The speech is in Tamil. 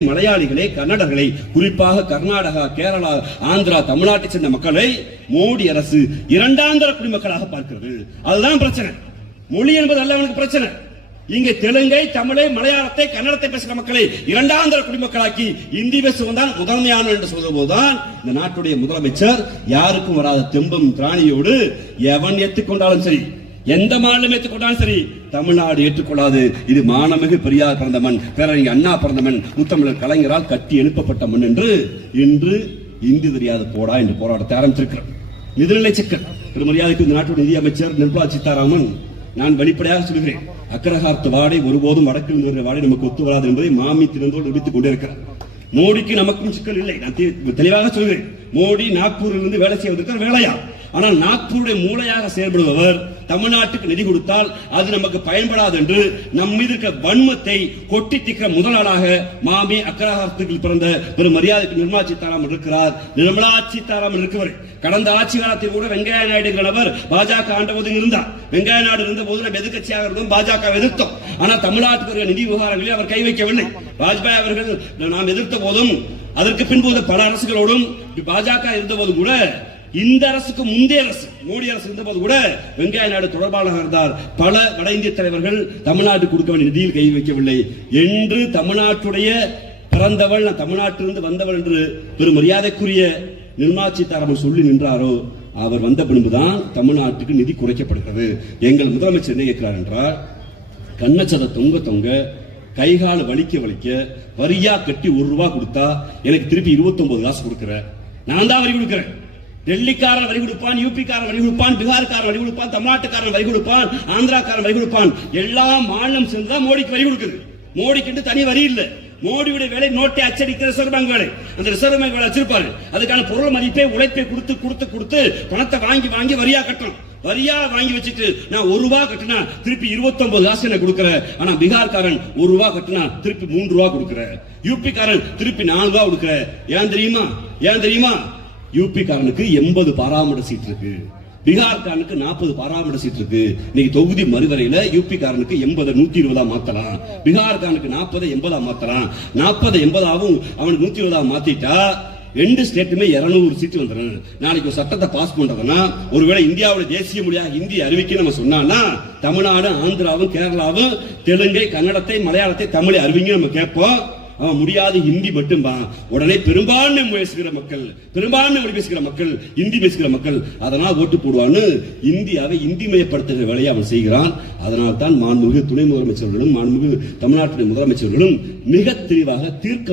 மலையாளிகளை, கன்னடர்களை, குறிப்பாக கர்நாடகா, கேரளா, ஆந்திரா, தமிழ்நாட்டை சேர்ந்த மக்களை மோடி அரசு இரண்டாந்தர குடிமக்களாக பார்க்கிறது. அதுதான் பிரச்சனை. மொழி என்பது அல்ல அவனுக்கு பிரச்சனை. இங்கே தெலுங்கை, தமிழை, மலையாளத்தை, கன்னடத்தை பேசுகிற மக்களை இரண்டாந்தர குடிமக்களாக்கி இந்தி பேசுவதுதான் முதன்மையான என்று சொல்லும்போதுதான் இந்த நாட்டுடைய முதலமைச்சர் யாருக்கும் வராத தெம்பம் திராணியோடு எவன் ஏற்றுக்கொண்டாலும் சரி, எந்த மாநிலம் ஏற்றுக்கொண்டாலும் சரி, தமிழ்நாடு ஏற்றுக்கொள்ளாது. இது மானமிகு பெரியார் பிறந்த மண், பேரறிஞர் அண்ணா பிறந்த மண், முத்தமிழர் கலைஞரால் கட்டி எழுப்பப்பட்ட மண் என்று இன்று இந்தி தெரியாத போடா என்று போராட்டத்தை ஆரம்பித்திருக்கிறார். நிதிநிலை சிக்கல். மரியாதைக்கு இந்த நாட்டுடைய நிதியமைச்சர் நிர்மலா சீதாராமன், நான் வெளிப்படையாக சொல்கிறேன், அக்ரஹாரத்து வாடை ஒருபோதும் வடக்கில் வருகிற வாடை நமக்கு ஒத்து வராது என்பதை மாமி திறந்தோடு நிரூபித்துக் கொண்டிருக்கிறார். மோடிக்கு நமக்கும் சிக்கல் இல்லை. நான் தெளிவாக சொல்கிறேன். மோடி நாக்பூரில் இருந்து வேலை செய்வதற்கு வேலையா, ஆனால் நாக்பூருடைய மூளையாக செயல்படுபவர் தமிழ்நாட்டுக்கு நிதி கொடுத்தால் அது நமக்கு பயன்படாது என்று நம் மீது இருக்க வன்மத்தை கொட்டி திக்கிற முதல் நாளாக மாமி அக்ரஹாரத்துக்கு பிறந்த பெரும் மரியாதைக்கு நிர்மலா சீதாராமன் இருக்கிறார். நிர்மலா சீதாராமன் இருக்கவர் கடந்த ஆட்சி காலத்தில் கூட வெங்கையா நாயுடு பாஜக ஆண்ட போது இருந்தார். வெங்கையா நாயுடு இருந்த போது நம்ம எதிர்கட்சியாக இருந்தோம், பாஜக எதிர்த்தோம். ஆனால் தமிழ்நாட்டுக்கு நிதி விவகாரங்களில் அவர் கை வைக்கவில்லை. வாஜ்பாய் அவர்கள் நாம் எதிர்த்த போதும் அதற்கு பின்பு பல அரசுகளோடும் பாஜக இருந்த போது கூட, இந்த அரசுக்கு முந்தைய அரசு மோடி அரசு இருந்தபோது கூட வெங்கையா நாயுடு தொடர்பாளராக இருந்தார். பல வட இந்திய தலைவர்கள் தமிழ்நாட்டுக்கு கொடுக்க வேண்டிய நிதியில் கை வைக்கவில்லை என்று தமிழ்நாட்டுடைய பிறந்தவள், நான் தமிழ்நாட்டிலிருந்து வந்தவள் என்று பெரும் மரியாதைக்குரிய நிர்மலா சீதாராமன் சொல்லி நின்றாரோ, அவர் வந்த பின்புதான் தமிழ்நாட்டுக்கு நிதி குறைக்கப்படுகிறது. எங்கள் முதலமைச்சர் என்ன கேட்கிறார் என்றால், கண்ணச்சதை தொங்க தொங்க, கைகால வலிக்க வலிக்க, வரியா கட்டி ₹1 கொடுத்தா எனக்கு திருப்பி 29 காசு கொடுக்கிற, நான் தான் வரி கொடுக்கிறேன். டெல்லிக்காரன் வரி கொடுப்பான், யூபிக்காரன் வரி கொடுப்பான், பீகார்காரன் வரி கொடுப்பான், தமிழ்நாட்டுக்காரன் வரி கொடுப்பான், ஆந்திராக்காரன் வரி கொடுப்பான். எல்லா மாநிலம் சேர்ந்துதான் மோடிக்கு வரி கொடுக்குது. மோடிக்கு தனி வரி இல்ல. மோடியுடைய வேலை நோட்டை அச்சடிக்கிற ரிசர்வ் பேங்க் வேலை. அந்த ரிசர்வ் பேங்க் வேலை வச்சிருப்பாரு. அதுக்கான பொருள் மதிப்பை, உழைப்பை கொடுத்து கொடுத்து கொடுத்து பணத்தை வாங்கி வாங்கி வரியா கட்டணும். வரியா வாங்கி வச்சுட்டு நான் ₹1 கட்டினா திருப்பி 29 காசு எனக்கு கொடுக்கிற. ஆனா பீகார்காரன் ₹1 கட்டினா திருப்பி ₹3 கொடுக்கிற. யூபிக்காரன் திருப்பி ₹4 கொடுக்கிற. ஏன் தெரியுமா? ஏன் தெரியுமா? யூபி காரனுக்கு 80 பாராளுமன்ற சீட் இருக்கு, பீகார்காரனுக்கு 40 பாராளுமன்ற சீட் இருக்கு. இன்னைக்கு தொகுதி மறுவரையில யூபி காரனுக்கு 80 120 மாத்தலாம், பீகார்காரனுக்கு 40 80 மாத்தலாம். 40 80 அவனுக்கு 120 மாத்திட்டா ரெண்டு ஸ்டேட்டுமே 200 சீட் வந்துடும். நாளைக்கு ஒரு சட்டத்தை பாஸ் பண்றதுன்னா, ஒருவேளை இந்தியாவுடைய தேசிய மொழியாக ஹிந்தி அறிவிக்க நம்ம சொன்னா, தமிழ்நாடு, ஆந்திராவும், கேரளாவும் தெலுங்கை, கன்னடத்தை, மலையாளத்தை, தமிழை அறிவிங்க நம்ம கேட்போம். அவன் முடியாது, ஹிந்தி மட்டும்பா. உடனே பெரும்பான்மை பேசுகிற மக்கள், பெரும்பான்மை மொழி பேசுகிற மக்கள், ஹிந்தி பேசுகிற மக்கள் அதனால் ஓட்டு போடுவான்னு இந்தியாவை இந்திமயப்படுத்துகிற வேலையை அவன் செய்கிறான். அதனால் தான் மாண்புமிகு துணை முதலமைச்சர்களும் மாண்புமிகு தமிழ்நாட்டுடைய முதலமைச்சர்களும் மிக தெளிவாக தீர்க்க